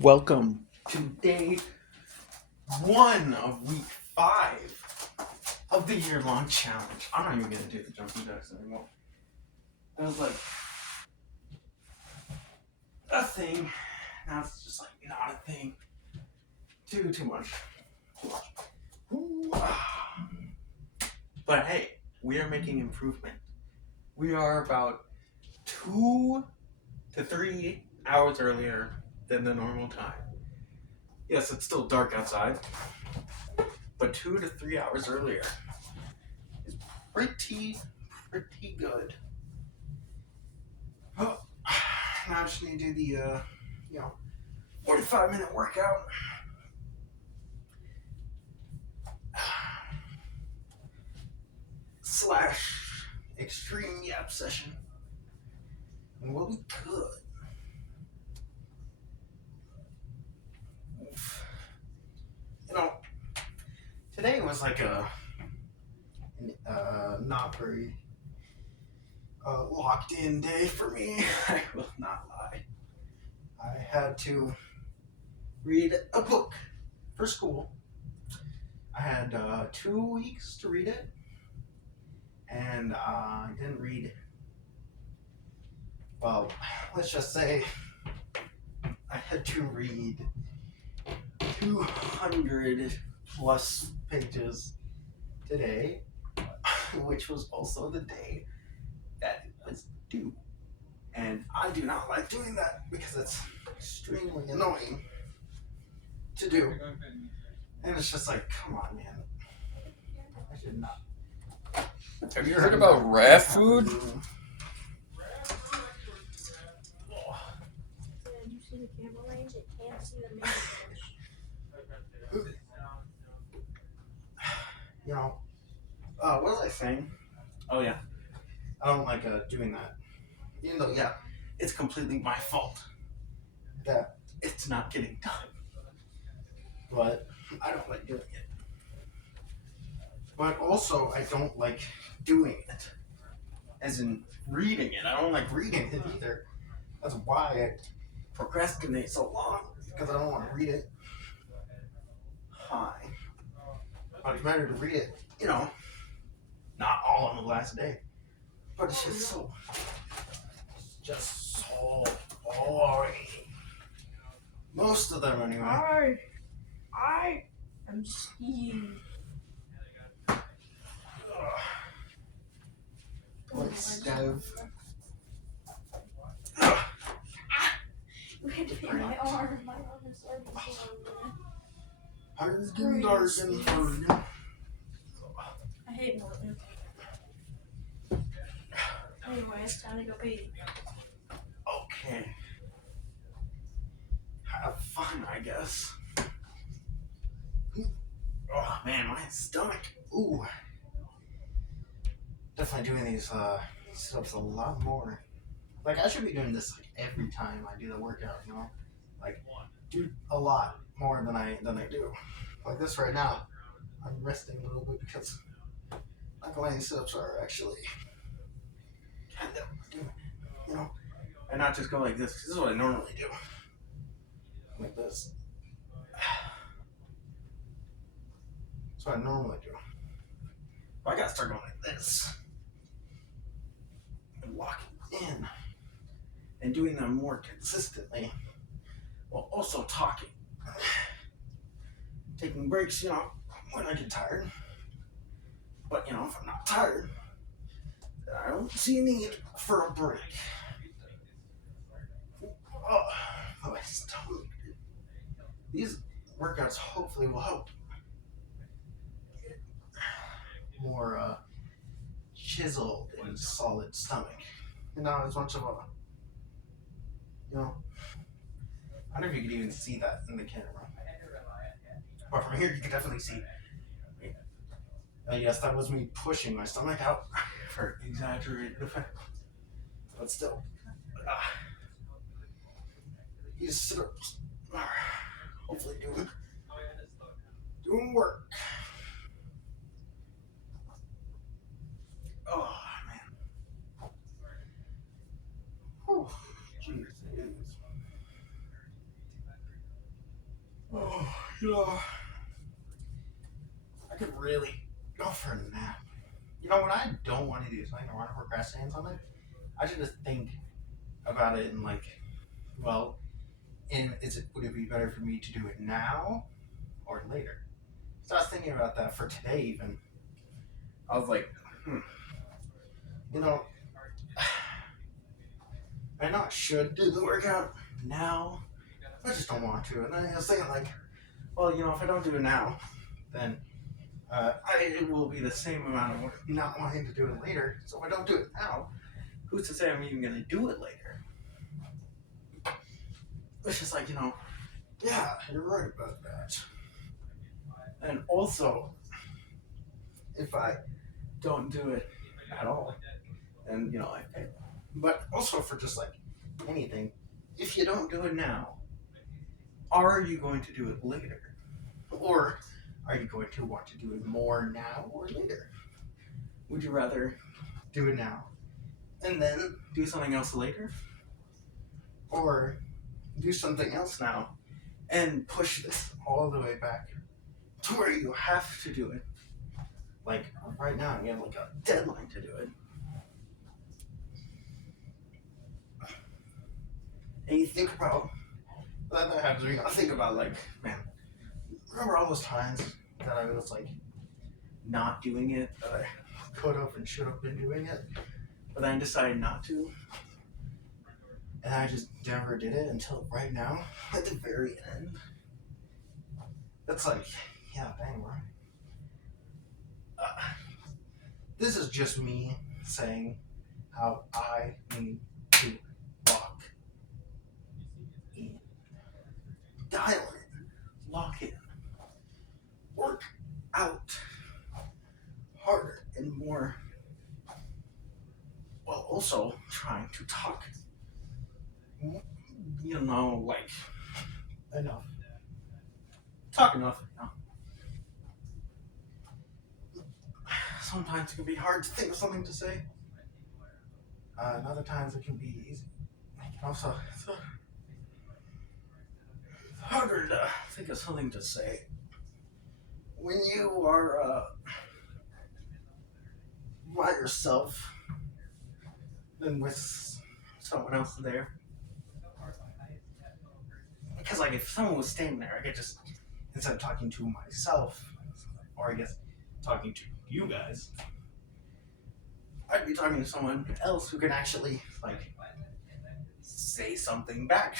Welcome to day one of week 5 of the year-long challenge. I'm not even gonna do the jumping jacks anymore. It was like a thing. Now it's just like not a thing. Too much. Ooh, ah. But hey, we are making improvement. We are about 2 to 3 hours earlier than the normal time. Yes, it's still dark outside, but 2 to 3 hours earlier is pretty good. Oh, now I just need to do the 45-minute workout. Slash extreme yap session. And we'll be good. Oof. Today was like a not very locked in day for me. I will not lie. I had to read a book for school. I had 2 weeks to read it, and I didn't read. Well, let's just say I had to read 200 plus pages today, which was also the day that it was due. And I do not like doing that because it's extremely annoying to do. And it's just like, come on, man. I should not. Have you heard about rat food? Did you see the camera range? It can't see the main fish. What was I saying? Oh, yeah. I don't like doing that. Even though, yeah, it's completely my fault that it's not getting done. But I don't like doing it. But also, I don't like doing it. As in reading it. I don't like reading it either. That's why I procrastinate so long. Because I don't want to read it. Hi. But it's better to read it, not all on the last day. But it's just so boring. Most of them, anyway. I am Steve. Like Stove. You hit me in my arm. My arm is already sore. Hers getting dark and hurting. I hate Morton. Anyway, it's time to go pee. Okay. Have fun, I guess. Oh man, my stomach. Ooh. Definitely doing these sit-ups a lot more. Like I should be doing this like every time I do the workout, Like do a lot more than I do. Like this right now, I'm resting a little bit because my gliding sit-ups are actually kind of doing it, and not just go like this. This is what I normally do. Like this. That's what I normally do. But I gotta start going like this. And locking in. And doing them more consistently. While also talking. Taking breaks, when I get tired. But, if I'm not tired, then I don't see a need for a break. Oh, my stomach. These workouts hopefully will help. More chiseled and solid stomach. And not as much of a, I don't know if you could even see that in the camera. But from here, you can definitely see. Yes, that was me pushing my stomach out for exaggerated effect. But still, these sit-ups are hopefully doing work. Oh man. Whew. Jeez. I could really go for a nap. You know, when I don't want to do something, I want to procrastinate on something, I should just think about it and like, well, would it be better for me to do it now or later? So I was thinking about that for today even. I was like, you know, I know I should do the workout now, I just don't want to. And then I was thinking like, well, you know, if I don't do it now, then it will be the same amount of not wanting to do it later. So if I don't do it now, who's to say I'm even going to do it later? It's just like, you know, yeah, you're right about that. And also, if I don't do it at all, then, you know, I fail. But also for just like anything, if you don't do it now, are you going to do it later? Or are you going to want to do it more now or later? Would you rather do it now and then do something else later? Or do something else now and push this all the way back to where you have to do it? Like right now, you have like a deadline to do it. And you think about that happens. You gotta think about like, man, remember all those times that I was like not doing it, that I could have and should have been doing it, but then I decided not to, and I just never did it until right now, at the very end. That's like, yeah, dang, right. This is just me saying how I need to lock in, dial in, lock in, work out harder and more, while also trying to talk, you know, like enough. Talk enough, you know. Sometimes it can be hard to think of something to say. And other times it can be easy. Also, it's harder to think of something to say when you are by yourself than with someone else there. Because like if someone was standing there, I could just, instead of talking to myself, or I guess talking to you guys, I'd be talking to someone else who can actually like say something back.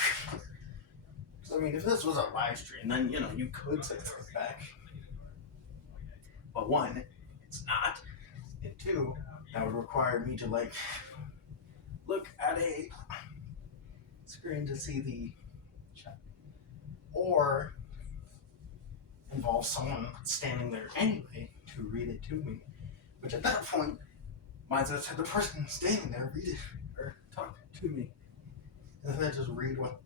So I mean, if this was a live stream, then you know you could say something back. But one, it's not, and two, that would require me to like look at a screen to see the chat, or involve someone standing there anyway to read it to me. Which at that point, might as well have the person standing there read it or talk to me, and then just read what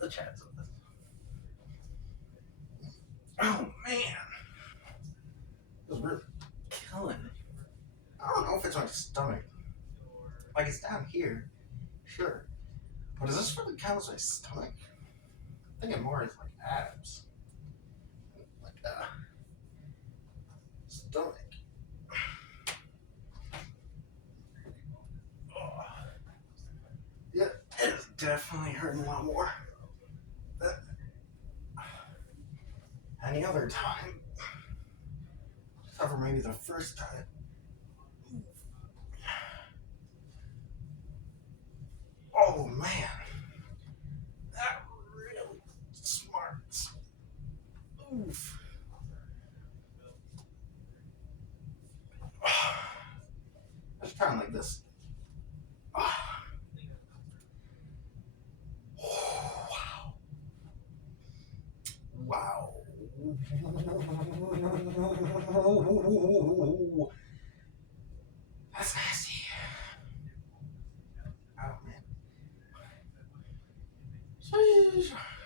the chat says. Oh man, it was really killing me. I don't know if it's my stomach. Like it's down here, sure, but does this really count as my stomach? I think it more is like abs, like stomach. Oh. Yeah, it is definitely hurting a lot more than any other time, except for maybe the first time. Oh man, that really smarts. Oof. I was trying like this. Wow. That's nasty. Oh man.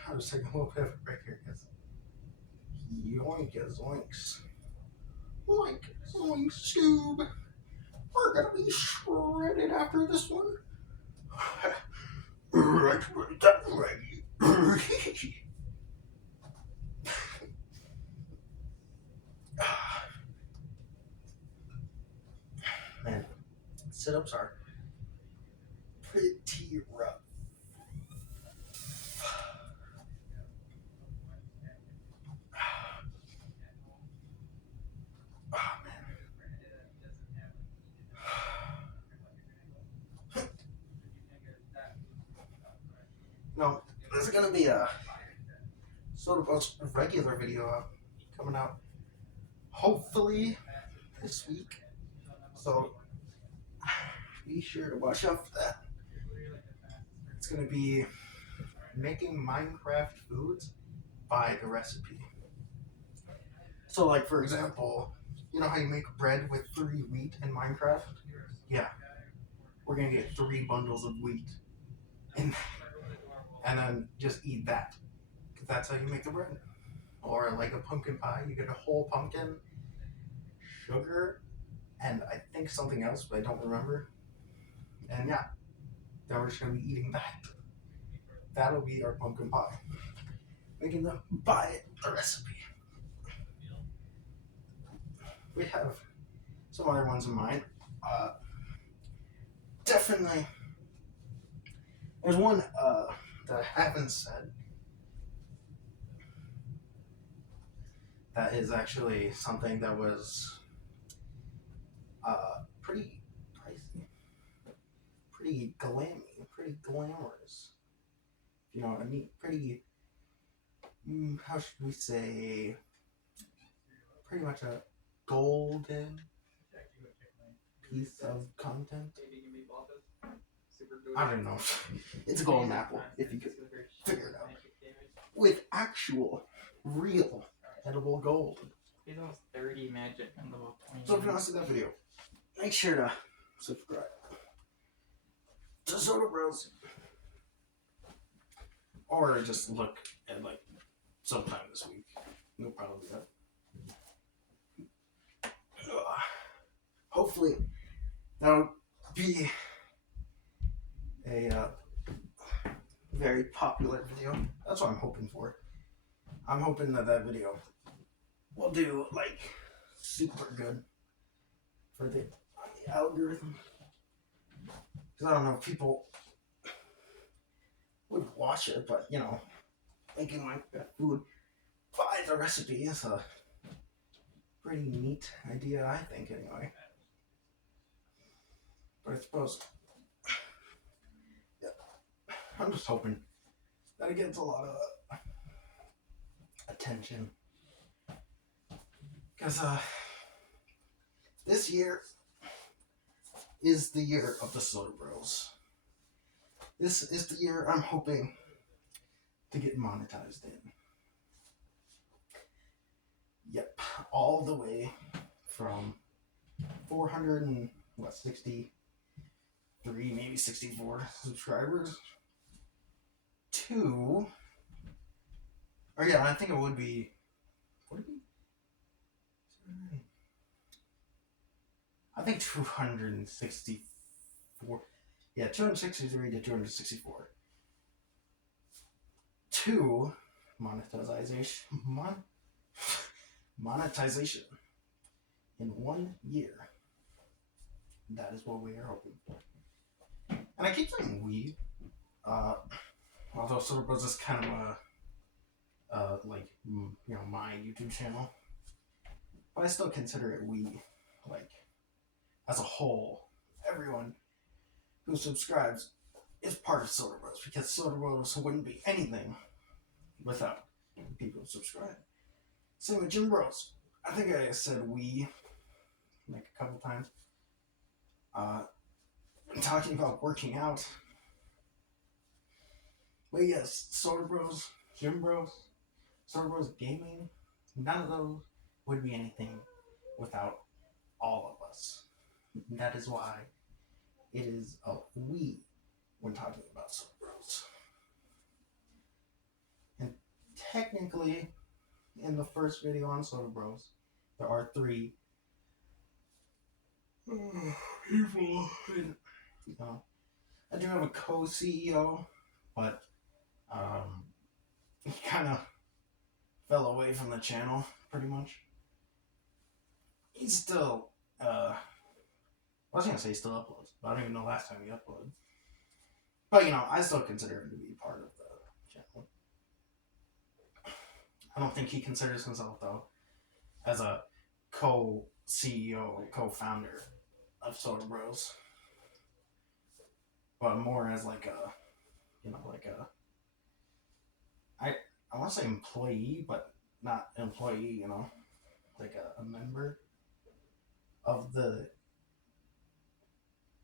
I'll just take a little bit of a break here because yoink zoinks. Oink zoinks, Scoob. We're gonna be shredded after this one. Right. sit-ups are pretty rough. Oh, man. No, there's gonna be a sort of a regular video coming out hopefully this week. So be sure to watch out for that. It's gonna be making Minecraft foods by the recipe. So like for example, you know how you make bread with 3 wheat in Minecraft? Yeah. We're gonna get 3 bundles of wheat and then just eat that. Because that's how you make the bread. Or like a pumpkin pie, you get a whole pumpkin, sugar, and I think something else, but I don't remember. And yeah, then we're just gonna be eating that. That'll be our pumpkin pie. Making them by the recipe. We have some other ones in mind. Definitely. There's one that I haven't said that is actually something that was pretty pricey, pretty glammy, pretty glamorous. You know what I mean? Pretty, how should we say, pretty much a golden piece of content. I don't know. It's a golden apple, if you could figure it out. With actual, real, edible gold. He's almost 30 magic and level 20. So if you want to see that video, make sure to subscribe to Soda Bros. Or just look at like sometime this week. No problem with that. Hopefully that'll be a very popular video. That's what I'm hoping for. I'm hoping that video will do like super good for the algorithm. Because I don't know if people would watch it, but you know, making like food by the recipe is a pretty neat idea, I think, anyway. But I suppose, yeah, I'm just hoping that it gets a lot of attention. Because this year is the year of the Soda Bros. This is the year I'm hoping to get monetized in. Yep, all the way from 463, maybe 64 subscribers to, or yeah, I think it would be, would it be? I think 264. Yeah, 263 to 264. To monetization in 1 year. That is what we are hoping for. And I keep saying we, although Soda Bros is kind of like, you know, my YouTube channel, but I still consider it we, like, as a whole. Everyone who subscribes is part of Soda Bros, because Soda Bros wouldn't be anything without people who subscribe. Same with Gym Bros. I think I said we like a couple times. Talking about working out. But yes, Soda Bros, Gym Bros, Soda Bros Gaming, none of those would be anything without all of us. That is why it is a we when talking about Soda Bros. And technically, in the first video on Soda Bros, there are 3 people. You know, I do have a co-CEO, but he kind of fell away from the channel pretty much. He's still I was gonna say he still uploads, but I don't even know last time he uploaded. But I still consider him to be part of the channel. I don't think he considers himself though as a co-CEO, co-founder of Soda Bros, but more as like a, I want to say employee, but not employee. Like a member of the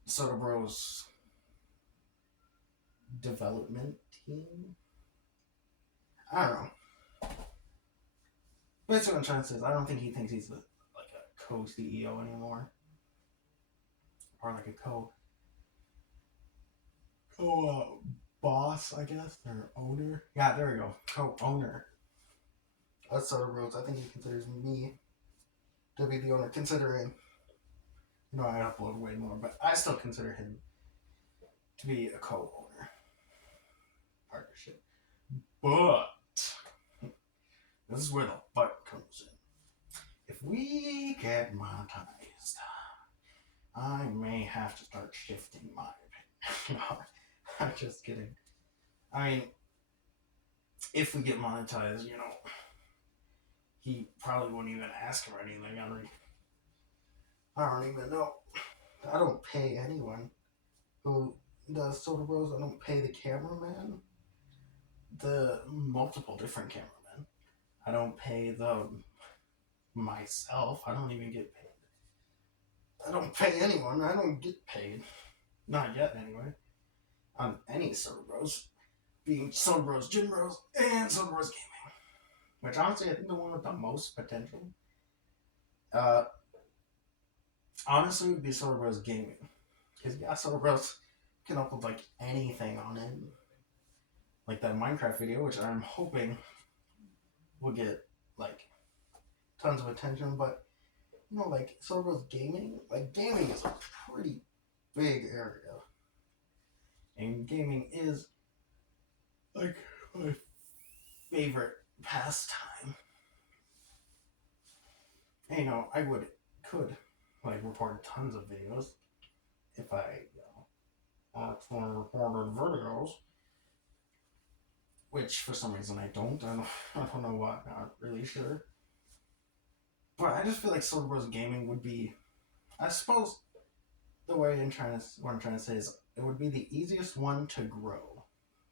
Soda Bros development team. I don't know. Basically, what I'm trying to say is I don't think he thinks he's like a co-CEO anymore, or like a boss, I guess, or owner. Yeah, there we go, co-owner. That's Soda Bros. I think he considers me to be the owner, considering I upload way more, but I still consider him to be a co-owner partnership. But this is where the but comes in. If we get monetized, I may have to start shifting my opinion. No, I'm just kidding. I mean, if we get monetized, he probably wouldn't even ask for anything. I don't even know. I don't pay anyone who does Soda Bros. I don't pay the cameraman, the multiple different cameramen. I don't pay myself. I don't even get paid. I don't pay anyone. I don't get paid. Not yet, anyway. On any Soda Bros. Being Soda Bros, Gym Bros, and Soda Bros Gaming. Which honestly, I think the one with the most potential. Honestly, would be Soda Bros Gaming. Because Soda Bros can upload like anything on it. Like that Minecraft video, which I'm hoping will get like tons of attention, but like Soda Bros Gaming, like gaming is a pretty big area. And gaming is like my favorite pastime. And, I could like record tons of videos if I actually recorded videos, which for some reason I don't. I don't know why. Not really sure. But I just feel like Soda Bros Gaming would be, I suppose, what I'm trying to say is it would be the easiest one to grow,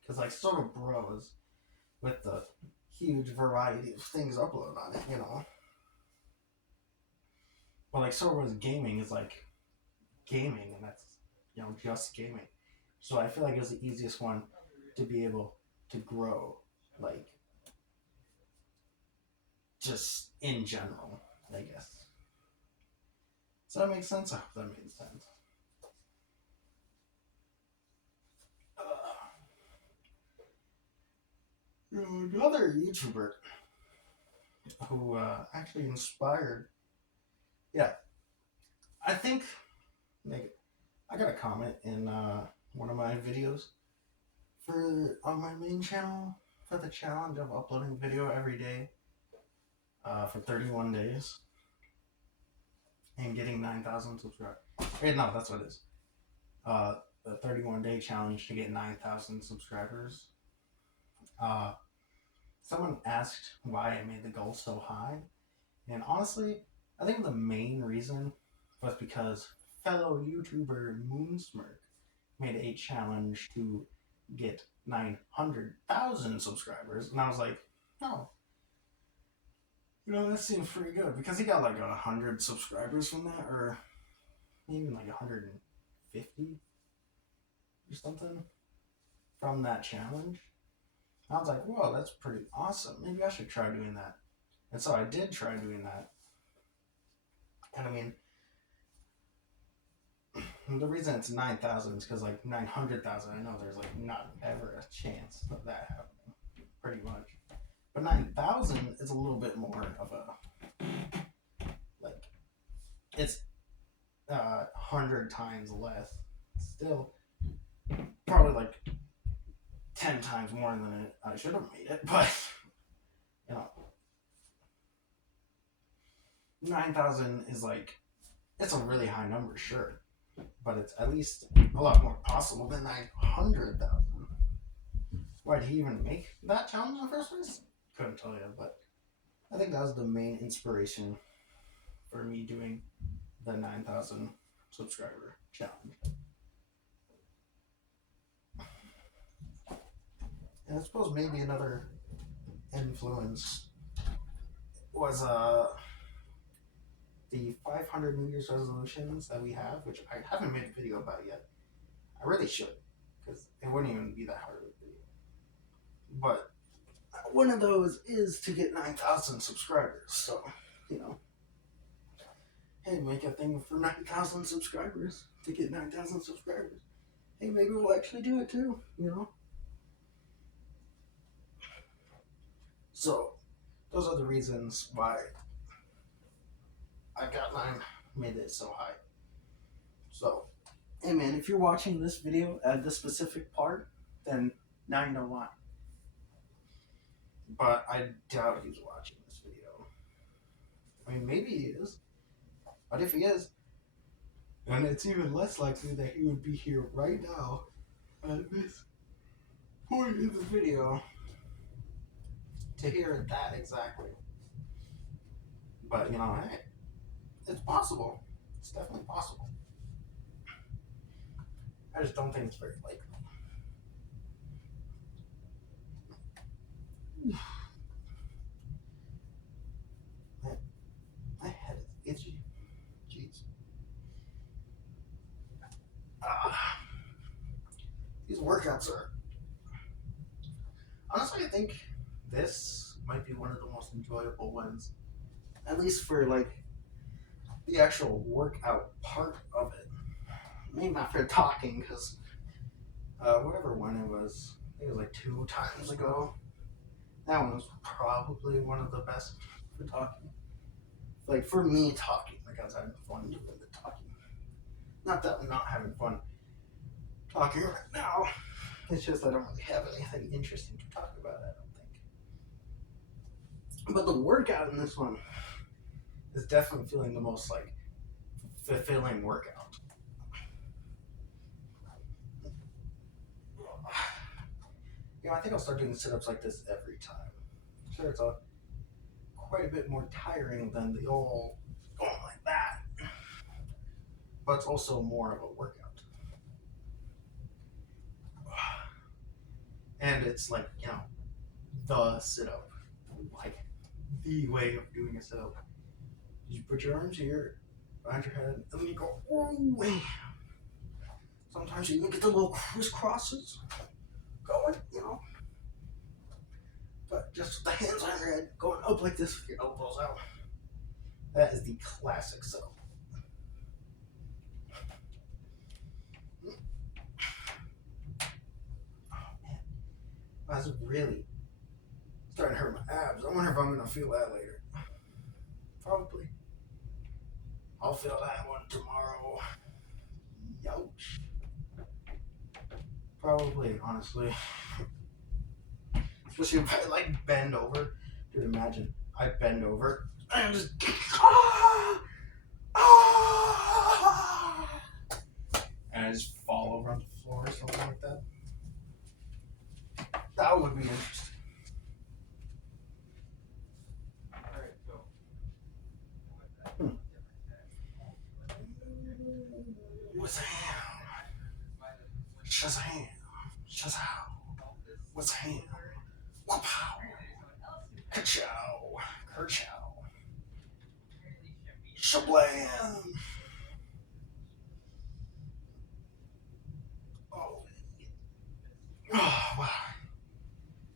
because like Soda Bros, with the huge variety of things uploaded on it, But like Soda Bros Gaming is like gaming, and that's just gaming. So I feel like it's the easiest one to be able to grow, like just in general, I guess. Does that make sense? I hope that made sense. Another YouTuber who actually inspired. Yeah, I think I got a comment in one of my videos on my main channel for the challenge of uploading a video every day for 31 days and getting 9,000 subscribers. No, that's what it is. The 31-day challenge to get 9,000 subscribers. Someone asked why I made the goal so high, and honestly, I think the main reason was because fellow YouTuber Moonsmirk made a challenge to get 900,000 subscribers, and I was like, oh, that seems pretty good, because he got like 100 subscribers from that, or even like 150 or something from that challenge. I was like, whoa, that's pretty awesome. Maybe I should try doing that. And so I did try doing that. And I mean, the reason it's 9,000 is because like 900,000, I know there's like not ever a chance of that happening, pretty much. But 9,000 is a little bit more of a, like, it's 100 times less. Still, probably like 10 times more than I should have made it, but 9,000 is like, it's a really high number, sure, but it's at least a lot more possible than 900,000. Why did he even make that challenge in the first place? Couldn't tell you, but I think that was the main inspiration for me doing the 9,000 subscriber challenge. And I suppose maybe another influence was the 500 New Year's resolutions that we have, which I haven't made a video about yet. I really should, because it wouldn't even be that hard of a video. But one of those is to get 9,000 subscribers. So, you know, hey, make a thing for 9,000 subscribers to get 9,000 subscribers. Hey, maybe we'll actually do it too, you know? So, those are the reasons why I got made it so high. So, hey man, if you're watching this video at this specific part, then now you know why. But I doubt he's watching this video. I mean, maybe he is. But if he is, then it's even less likely that he would be here right now at this point in the video to hear that exactly. But, you know, hey, it's possible. It's definitely possible. I just don't think it's very likely. My head is itchy. Jeez. These workouts are... Honestly, I think this might be one of the most enjoyable ones. At least for, like, the actual workout part of it. Maybe not for talking, because whatever one it was, I think it was like 2 times ago. That one was probably one of the best for talking. Like, for me talking, like I was having fun doing the talking. Not that I'm not having fun talking right now. It's just I don't really have anything interesting to talk about, I don't think. But the workout in this one is definitely feeling the most, like, fulfilling workout. You know, I think I'll start doing sit-ups like this every time. Sure, it's quite a bit more tiring than the old going like that. But it's also more of a workout. And it's like, you know, the sit-up. Like, the way of doing a sit-up. You put your arms here, behind your head, and then you go, oh, sometimes you even get the little crisscrosses going, you know. But just with the hands on your head, going up like this with your elbows out. That is the classic sit-up. Oh man, that's really starting to hurt my abs. I wonder if I'm gonna feel that later. Probably. I'll feel that one tomorrow. Youch. Probably, honestly. Especially if I like bend over. Dude, imagine I bend over and just and I just fall over on the floor or something like that. That would be interesting. Alright, so. Shazam! Shazam! Shazam! Wapow! Ka-chow! Kerchow! Shablam! Oh. Oh, wow.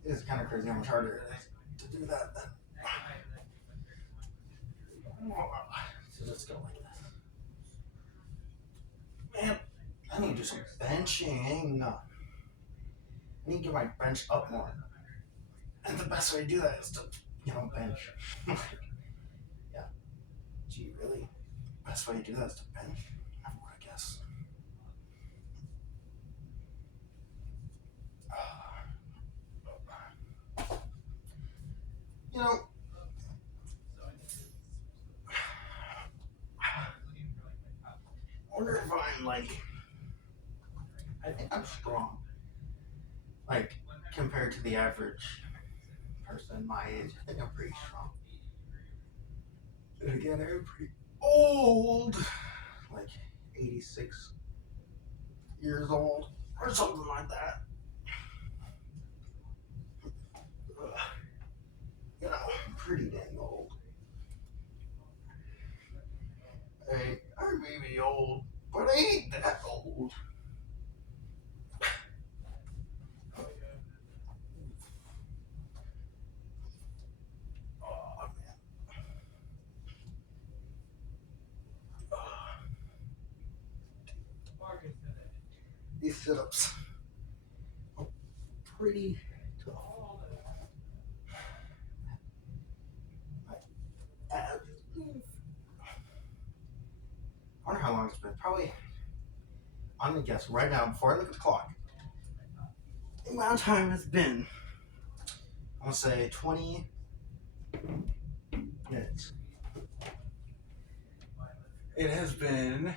It is kind of crazy how much harder it is to do that than to just go like this. Man, I need to do some benching. I need to get my bench up more. And the best way to do that is to, you know, bench. Yeah. Gee, really? Best way to do that is to bench? I guess. You know, I wonder if find, like, I think I'm strong. Like, compared to the average person my age, I think I'm pretty strong. And again, I'm pretty old. Like, 86 years old, or something like that. Ugh. You know, pretty dang old. Hey, I may be old, but I ain't that old. Oh, man. These sit-ups are pretty tough. I wonder how long it's been. Probably, I'm gonna guess right now before I look at the clock. The amount of time it's been, I'm gonna say 20 minutes. It has been.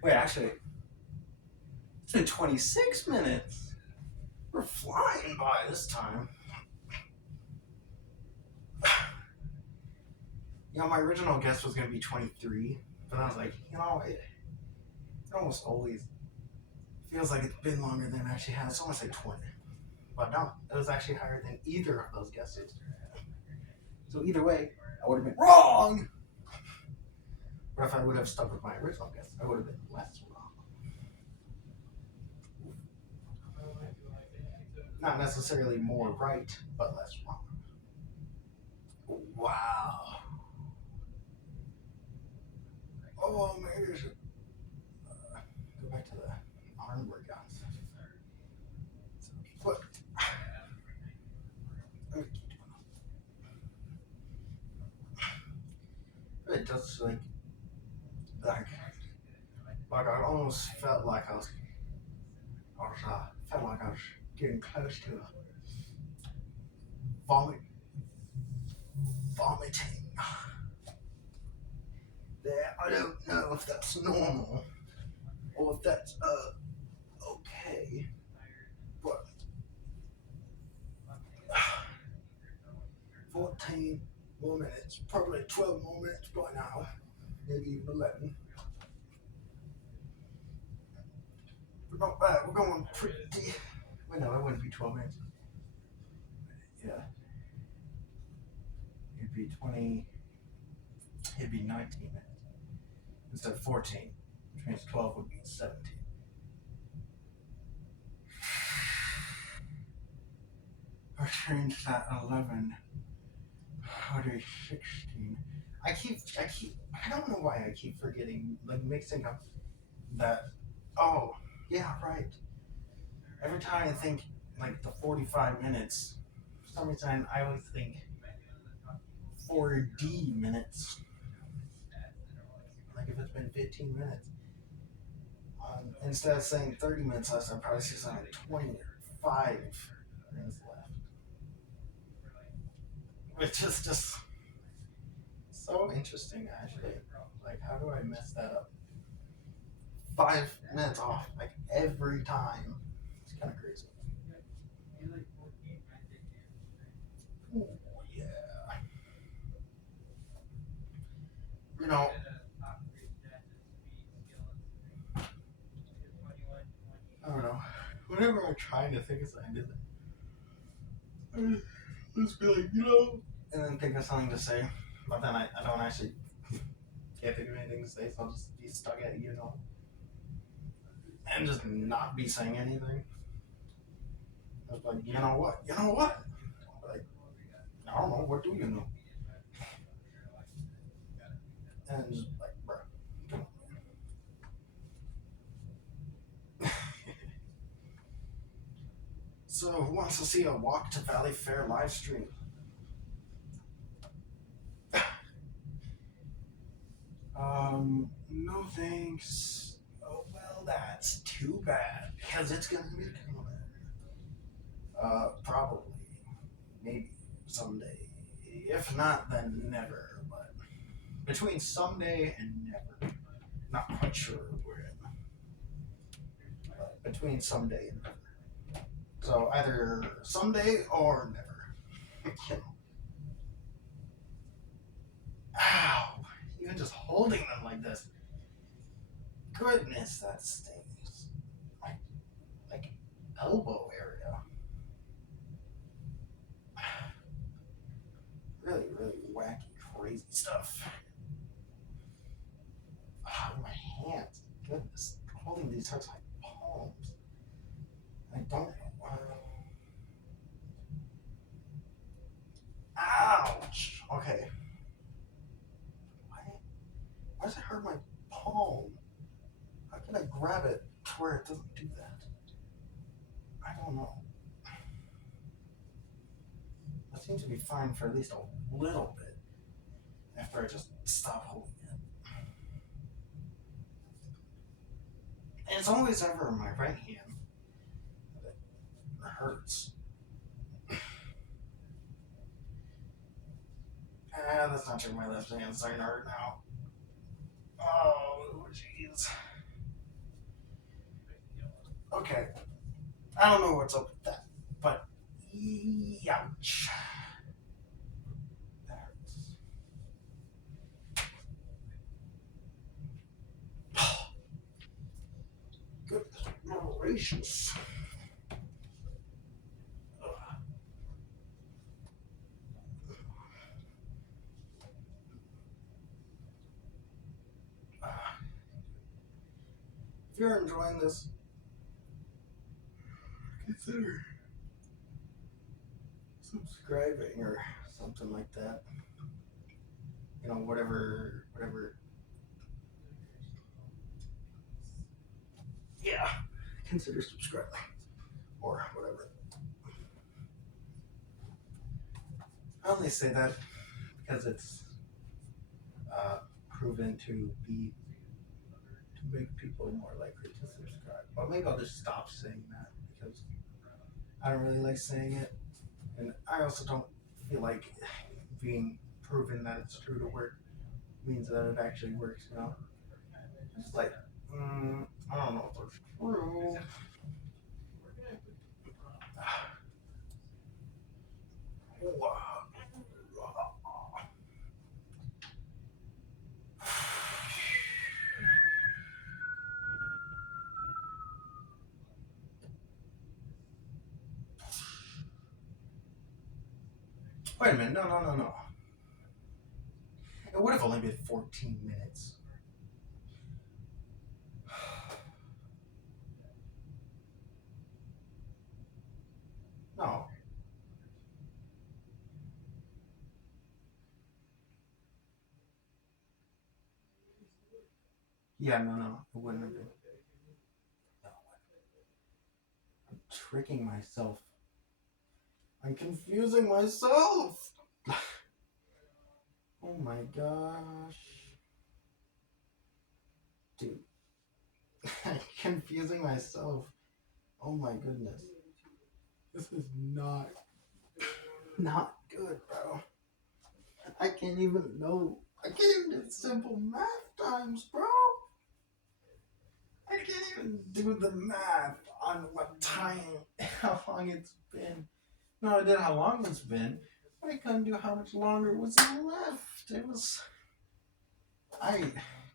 Wait, actually, it's been 26 minutes. We're flying by this time. You know, my original guess was going to be 23, but I was like, you know, it almost always feels like it's been longer than it actually has. So I'm going to say 20. But no, it was actually higher than either of those guesses. So either way, I would have been wrong. But if I would have stuck with my original guess, I would have been less wrong. Not necessarily more right, but less wrong. Wow. Oh, maybe I should go back to the arm workouts. But it does like I almost felt like I was getting close to vomiting. There, I don't know if that's normal or if that's okay, but 14 more minutes, probably 12 more minutes by now, maybe even 11. But not bad, we're going pretty. Well, no, it wouldn't be 12 minutes. Yeah. It'd be 20. It'd be 19 minutes instead of 14, which means 12 would be 17. I changed that 11. What is 16? I don't know why I keep forgetting, like mixing up that. Oh, yeah, right. Every time I think like the 45 minutes, for some reason I always think 4D minutes. Like if it's been 15 minutes. Instead of saying 30 minutes left, I'd probably say something like 25 minutes left. Which is just so interesting, actually. Like, how do I mess that up? 5 minutes off, like every time. It's kind of crazy. Ooh, yeah. You know, I don't know. Whenever I'm trying to think of something, I just be like, you know, and then think of something to say, but then I don't actually can't think of anything to say, so I'll just be stuck at you know, and just not be saying anything. Just like, you know what? Like, I don't know. What do you know? And just like, bro, come on. So, who wants to see a Walk to Valley Fair live stream? No thanks. Oh, well, that's too bad, because it's gonna be coming. Probably. Maybe someday. If not, then never, but between someday and never. Not quite sure where we're in. But between someday and never. So either someday or never. Ow! Even just holding them like this. Goodness, that stings. Like elbow area. Really, really wacky, crazy stuff. My hands. Goodness. Holding these hurts my palms. I don't know why. Ouch! Okay. Why does it hurt my palm? How can I grab it to where it doesn't do that? I don't know. It seems to be fine for at least a little bit after I just stop holding it. And it's always ever in my right hand that it hurts. That's not true. My left hand's starting to hurt now. Oh, jeez. Okay. I don't know what's up with that, but ouch. That hurts. Goodness gracious. If you're enjoying this, consider subscribing or something like that. You know, whatever. Yeah, consider subscribing or whatever. I only say that because it's proven to make people more likely to subscribe. But maybe I'll just stop saying that because I don't really like saying it, and I also don't feel like being proven that it's true to work means that it actually works. You know, it's like I don't know if it's true. Wait a minute, no. It would have only been 14 minutes. No. Yeah, no, it wouldn't have been. No. I'm tricking myself. I'm confusing myself! Oh my gosh. Dude. I'm confusing myself. Oh my goodness. This is not good, bro. I can't even do simple math times, bro. I can't even do the math on what time, how long it's been. No, I did how long it's been, but I couldn't do how much longer was left. It was,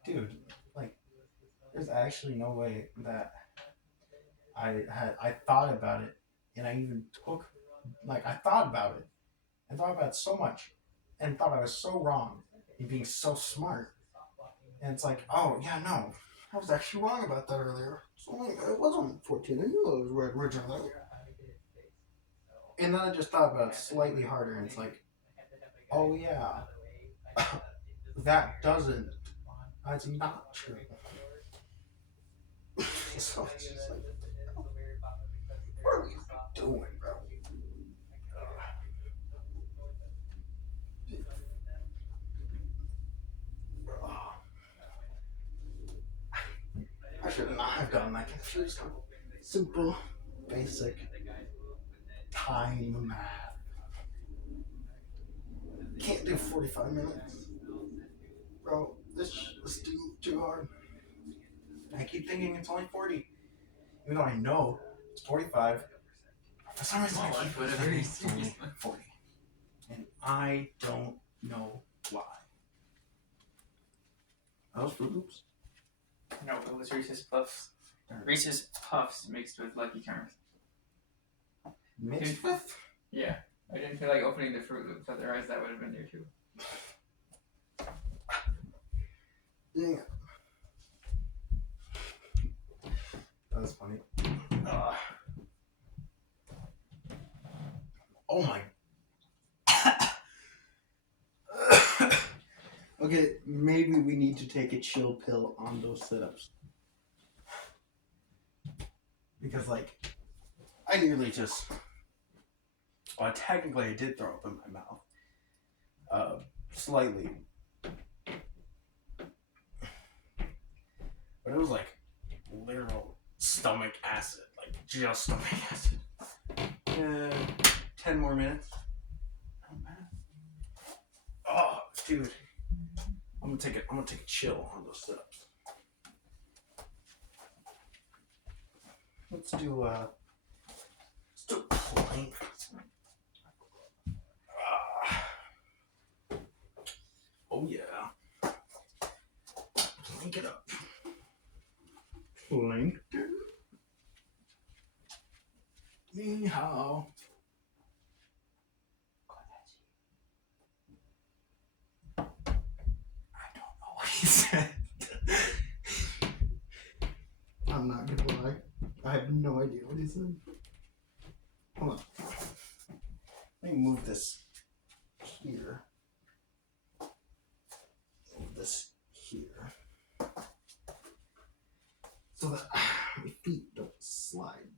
dude, like, there's actually no way that I thought about it, and I even took, like, I thought about it so much, and thought I was so wrong in being so smart, and it's like, oh, yeah, no, I was actually wrong about that earlier. It wasn't 14, I knew it was right originally. And then I just thought about it slightly harder, and it's like, oh yeah, that's not true. So it's just like, what are we doing, bro? I should not have gotten that confused. Simple, basic time math. Can't do 45 minutes. Bro, this is too hard. I keep thinking it's only 40. Even though I know it's 45. For some reason, I Well, keep whatever thinking you it's only 40. And I don't know why. Are those Fruit Loops? No, it was Reese's Puffs. Reese's Puffs mixed with Lucky Charms. Mixed with? Yeah. I didn't feel like opening the Fruit Loops, otherwise that would have been there too. Dang it. That was funny. Oh my. Okay, maybe we need to take a chill pill on those sit-ups. Because, like, I nearly just... Well, technically, I did throw up in my mouth. Slightly. But it was like literal stomach acid. Like, just stomach acid. 10 more minutes. Oh, man. Oh, dude. I'm gonna take a chill on those sit-ups. Let's do plank. Oh yeah. Plank it up. plank. Ni hao. I don't know what he said. I'm not gonna lie. I have no idea what he said. Hold on. Let me move this here. Move this here. So that my feet don't slide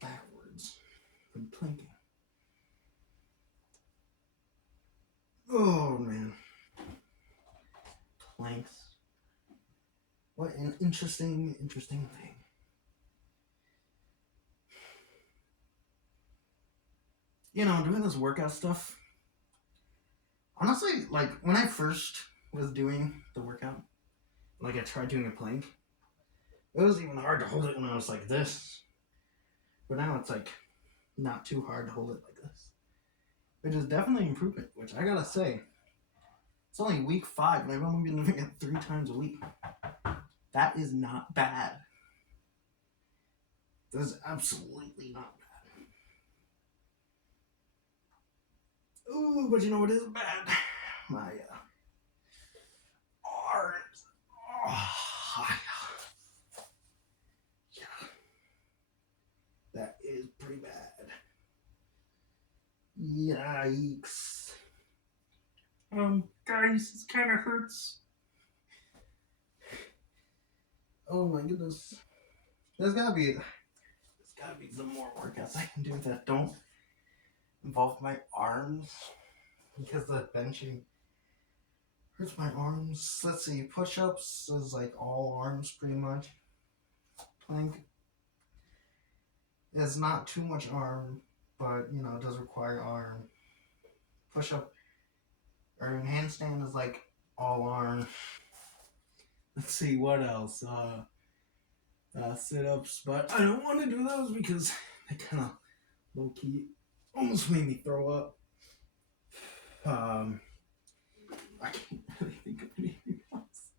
backwards when planking. Oh man. Planks. What an interesting thing. You know, doing this workout stuff, honestly, like, when I first was doing the workout, like, I tried doing a plank, it was even hard to hold it when I was like this. But now it's, like, not too hard to hold it like this. Which is definitely improvement, which I gotta say, it's only week 5, and I've only been doing it 3 times a week. That is not bad. That is absolutely not bad. Ooh, but you know what is bad? My arms. Oh, yeah. That is pretty bad. Yikes. Guys, this kind of hurts. Oh my goodness. There's gotta be some more workouts I can do that don't involve my arms, because the benching hurts my arms. Let's see, push-ups is like all arms pretty much. Plank is not too much arm, but you know, it does require arm. Push-up or handstand is like all arm. Let's see what else. Sit-ups, but I don't want to do those because they kind of low-key almost made me throw up. I can't really think of anything else.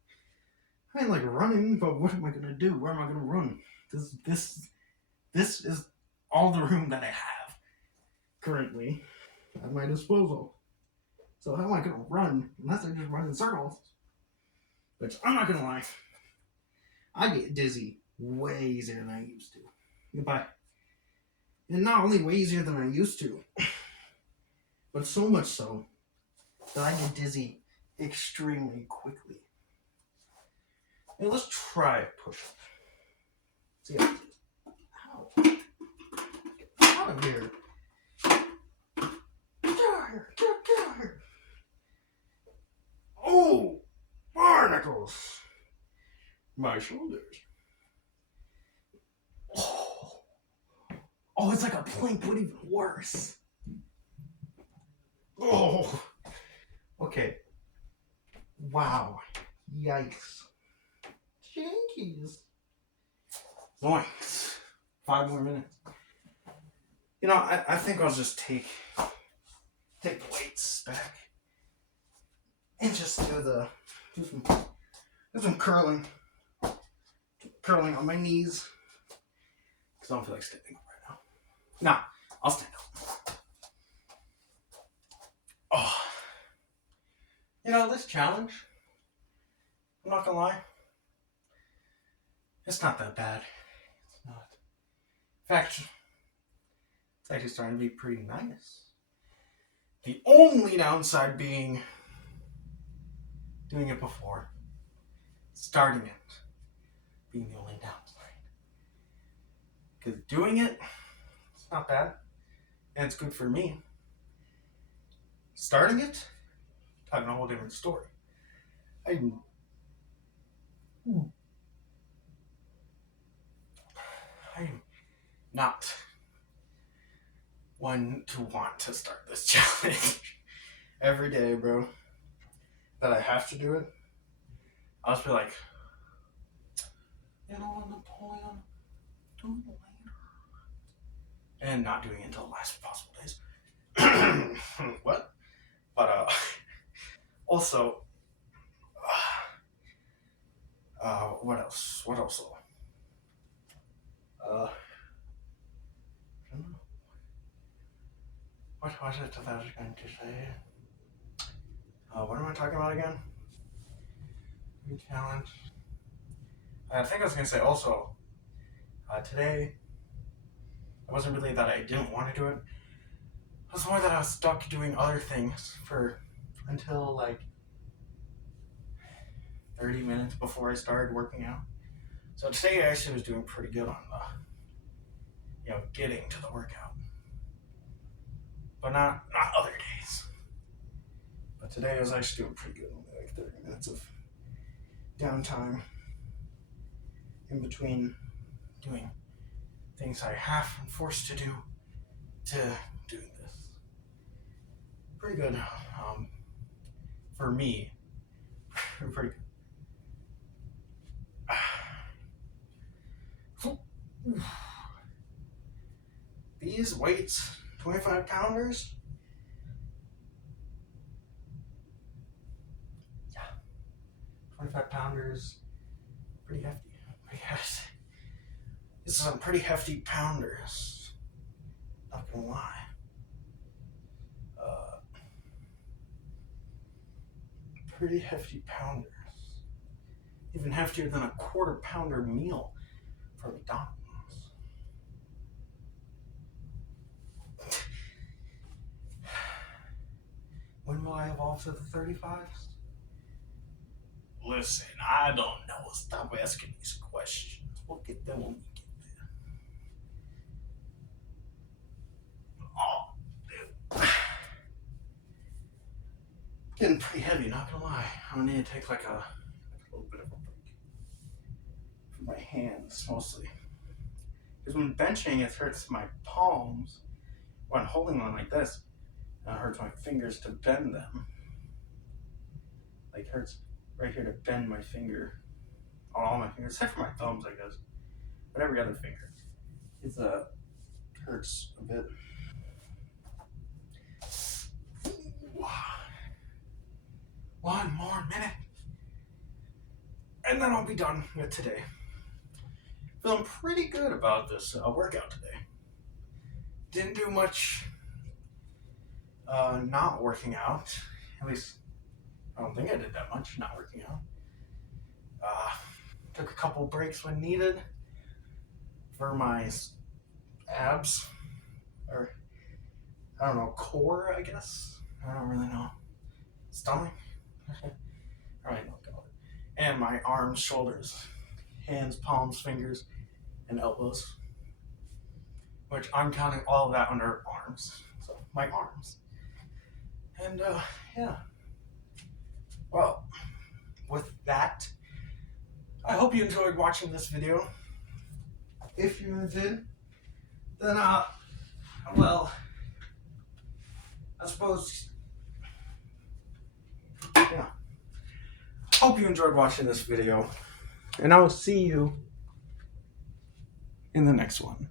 I mean, like running, but what am I gonna do? Where am I gonna run? This is all the room that I have currently at my disposal. So how am I gonna run unless I just run in circles? Which I'm not gonna lie, I get dizzy way easier than I used to. Goodbye. And not only way easier than I used to, but so much so that I get dizzy extremely quickly. Hey, let's try a push-up. See how it is. Ow. Get out of here. Get out of here. Get out of here. Oh, barnacles. My shoulders. Oh, it's like a plank, but even worse. Oh. Okay. Wow. Yikes. Jinkies. Zoinks. 5 more minutes. You know, I think I'll just take the weights back And just do some curling. Curling on my knees. because I don't feel like standing up right now. Nah, I'll stand up. Oh, you know, this challenge, I'm not gonna lie, it's not that bad. It's not. In fact, it's actually starting to be pretty nice. The only downside being doing it before, starting it being the only downside. Because doing it, it's not bad, and it's good for me. Starting it, talking a whole different story. I'm not one to want to start this challenge every day, bro. That I have to do it. I'll just be like, you know what, Napoleon, do it later. And not doing it until the last possible days. What? But also, what else? What else? I don't know. What was it that I was going to say? What am I talking about again? New challenge. I think I was going to say also, today, it wasn't really that I didn't want to do it. It was more that I was stuck doing other things until like 30 minutes before I started working out. So today I actually was doing pretty good on getting to the workout. But not other days. But today I was actually doing pretty good, only like 30 minutes of downtime in between doing things I have been forced to do to doing this. Pretty good. For me, pretty good. These weights, 25 pounders. Yeah. 25 pounders. Pretty hefty. Pretty hefty. This is some pretty hefty pounders. Not gonna lie. Pretty hefty pounders. Even heftier than a quarter-pounder meal from McDonald's. When will I evolve to the 35s? Listen, I don't know. Stop asking these questions. We'll get them when we get there. Oh, dude. Getting pretty heavy, not gonna lie. I'm gonna need to take like a little bit of a break. For my hands, mostly. Because when benching, it hurts my palms when holding on like this. And it hurts my fingers to bend them. Like, it hurts right here to bend my finger. On all my fingers, except for my thumbs, I guess. But every other finger. It hurts a bit. One more minute. And then I'll be done with today. Feeling pretty good about this workout today. Didn't do much not working out. At least, I don't think I did that much not working out. Took a couple breaks when needed for my abs. Or, I don't know, core, I guess? I don't really know. Stomach? I don't know what to call it. And my arms, shoulders, hands, palms, fingers, and elbows. Which I'm counting all of that under arms. So, my arms. And, yeah. Well, with that, I hope you enjoyed watching this video. If you did, then, well, I suppose, yeah. hope you enjoyed watching this video, and I will see you in the next one.